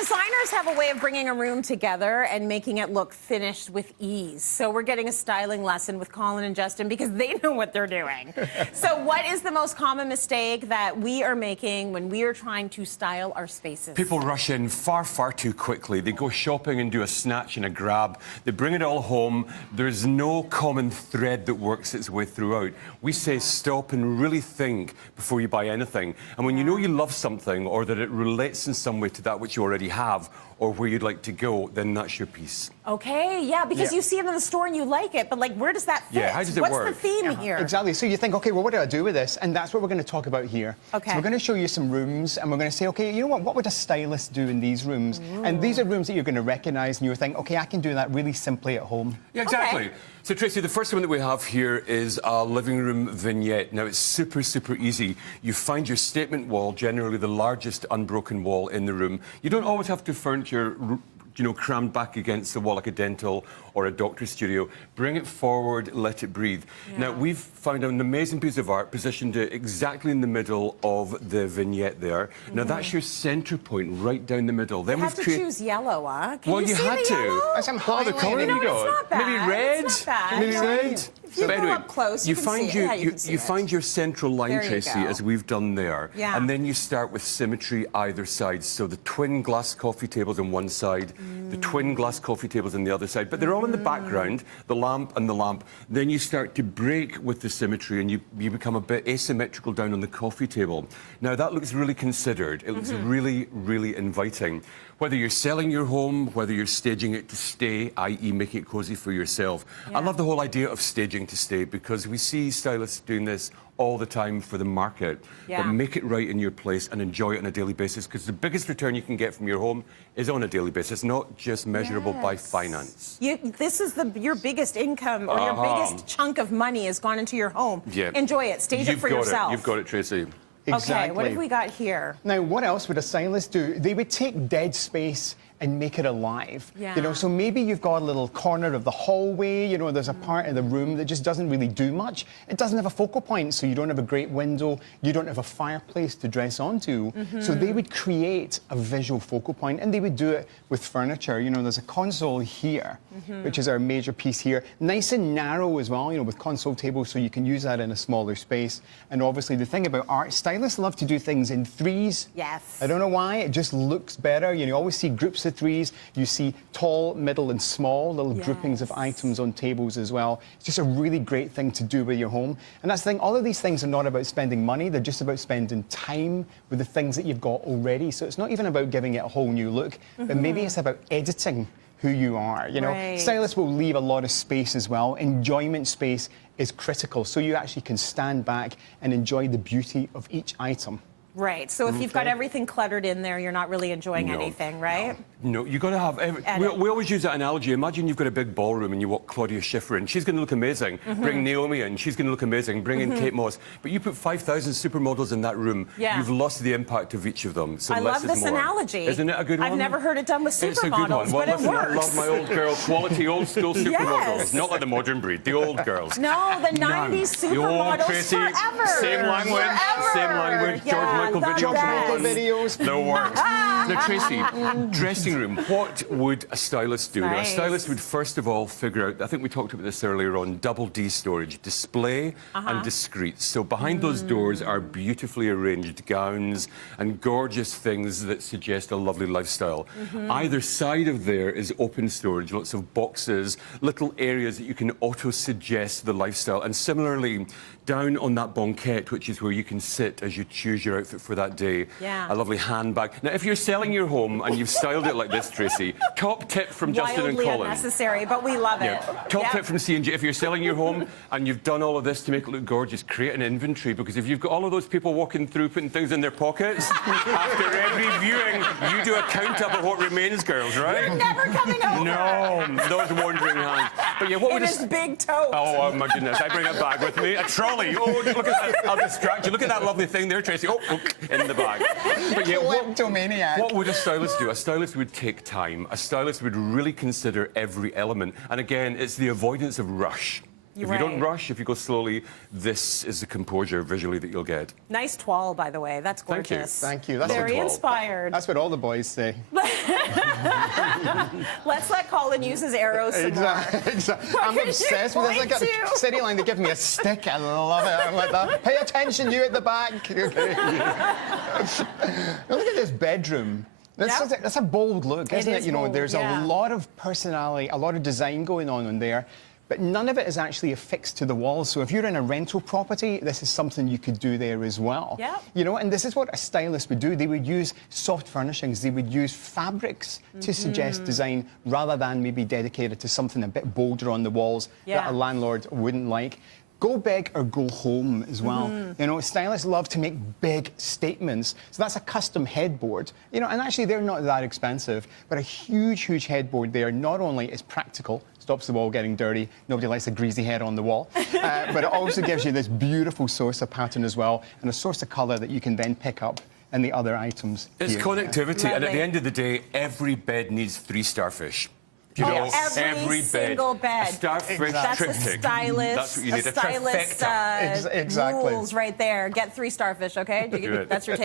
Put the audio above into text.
designers have a way of bringing a room together and making it look finished with ease. So we're getting a styling lesson with Colin and Justin because they know what they're doing. So what is the most common mistake that we are making when we are trying to style our spaces? People rush in far, far too quickly. They go shopping and do a snatch and a grab. They bring it all home. There's no common thread that works its way throughout. We say stop and really think before you buy anything. And when you know you love something or that it relates in some way to that which you already have or where you'd like to go, then that's your piece. Okay, yeah, because you see it in the store and you like it, but like, where does that fit? Yeah, how does it work? What's the theme here? Exactly. So you think, okay, well, what do I do with this? And that's what we're going to talk about here. Okay. So we're going to show you some rooms, and we're going to say, okay, you know what would a stylist do in these rooms? Ooh. And these are rooms that you're going to recognise, and you're thinking, okay, I can do that really simply at home. Yeah, exactly. Okay. So, Tracy, the first one that we have here is a living room vignette. Now, it's super, super easy. You find your statement wall, generally the largest unbroken wall in the room. You don't always have to furniture, you know, crammed back against the wall like a dental or a doctor's studio. Bring it forward, let it breathe. Yeah. Now, we've found an amazing piece of art positioned exactly in the middle of the vignette there. Now, that's your centre point right down the middle. Then we have to choose yellow, huh? Well, you had to. That's some the colour you got. It's not bad. Maybe red. It's not bad. Maybe red. If you go up close, you can find see it. you find your central line, Tracy, as we've done there. Yeah. And then you start with symmetry either side. So the twin glass coffee tables on one side, the twin glass coffee tables on the other side. But they're all in the background, the lamp and the lamp. Then you start to break with the symmetry and you become a bit asymmetrical down on the coffee table. Now, that looks really considered. It looks really, really inviting. Whether you're selling your home, whether you're staging it to stay, i.e. making it cosy for yourself. Yeah. I love the whole idea of staging to stay because we see stylists doing this all the time for the market. Yeah. But make it right in your place and enjoy it on a daily basis because the biggest return you can get from your home is on a daily basis, not just measurable by finance. This is your biggest income or your biggest chunk of money has gone into your home. Yeah. Enjoy it. Stage it for yourself. You've got it, Tracy. Exactly. Okay, what have we got here? Now, what else would a stylist do? They would take dead space and make it alive. Yeah. You know, so maybe you've got a little corner of the hallway, you know, there's a part of the room that just doesn't really do much. It doesn't have a focal point, so you don't have a great window, you don't have a fireplace to dress onto. So they would create a visual focal point, and they would do it with furniture. You know, there's a console here, which is our major piece here. Nice and narrow as well, you know, with console tables, so you can use that in a smaller space. And obviously, the thing about art, stylists love to do things in threes. Yes. I don't know why, it just looks better. You know, you always see groups of threes. You see tall, middle and small little groupings of items on tables as well. It's just a really great thing to do with your home. And that's the thing, all of these things are not about spending money, they're just about spending time with the things that you've got already. So it's not even about giving it a whole new look, but maybe it's about editing who you are. You know, stylists will leave a lot of space as well. Enjoyment space is critical, so you actually can stand back and enjoy the beauty of each item. Right. So if you've got everything cluttered in there, you're not really enjoying anything, right? No, you've got to have... We always use that analogy. Imagine you've got a big ballroom and you walk Claudia Schiffer in. She's going to look amazing. Bring Naomi in. She's going to look amazing. Bring in Kate Moss. But you put 5,000 supermodels in that room. Yeah. You've lost the impact of each of them. So I love this analogy. Isn't it a good one? I've never heard it done with supermodels, it's a good one. Well, but it works. I love my old girl, quality old school supermodels. Not like the modern breed, the old girls. No, the 90s supermodels forever. Same language. Forever. Same language. Yeah, George Michael videos. Videos. No works. Now, Tracy, dressing room, what would a stylist do? Now, a stylist would first of all figure out, I think we talked about this earlier on, double D storage, display and discreet. So behind those doors are beautifully arranged gowns and gorgeous things that suggest a lovely lifestyle. Either side of there is open storage, lots of boxes, little areas that you can auto-suggest the lifestyle. And similarly, down on that banquette, which is where you can sit as you choose your outfit for that day, a lovely handbag. Now, if you're selling your home and you've styled it like this, Tracy, top tip from Justin and Colin. Wildly unnecessary, but we love it. Top tip from C&G, if you're selling your home and you've done all of this to make it look gorgeous, create an inventory, because if you've got all of those people walking through putting things in their pockets, after every viewing, you do a count-up of what remains, girls, right? You're never coming over. No, those wandering hands. But yeah, what would his big toes. Oh, my goodness, I bring a bag with me, a trolley. Oh, look at that. I'll distract you. Look at that lovely thing there, Tracy. Oh, in the bag. But yeah, what would a stylist do? A stylist would take time. A stylist would really consider every element. And again, it's the avoidance of rush. If you don't rush, if you go slowly, this is the composure visually that you'll get. Nice toile, by the way. That's Thank you. gorgeous. Thank you. That's Very toile. inspired. That's what all the boys say. Let's let Colin use his arrows some more. Exactly. What I'm could you obsessed with this. I point got to? Cityline, they give me a stick. I love it. I'm like that. Pay attention, you at the back. Okay. Now look at this bedroom. That's a bold look, isn't it? is You know, bold, there's yeah. a lot of personality, a lot of design going on there. But none of it is actually affixed to the walls. So if you're in a rental property, this is something you could do there as well. Yep. You know, and this is what a stylist would do. They would use soft furnishings. They would use fabrics to suggest design rather than maybe dedicated to something a bit bolder on the walls that a landlord wouldn't like. Go big or go home as well. You know, stylists love to make big statements. So that's a custom headboard. You know, and actually they're not that expensive, but a huge, huge headboard there not only is practical, stops the wall getting dirty, nobody likes a greasy head on the wall, but it also gives you this beautiful source of pattern as well, and a source of colour that you can then pick up in the other items. It's here. connectivity, and at Lovely. the end of the day, every bed needs 3 starfish. You Oh, know, every single bed. A starfish That's a triptych. stylist. That's what you need. A stylist trifecta. Exactly. rules right there. Get 3 starfish, okay? Good. That's your take.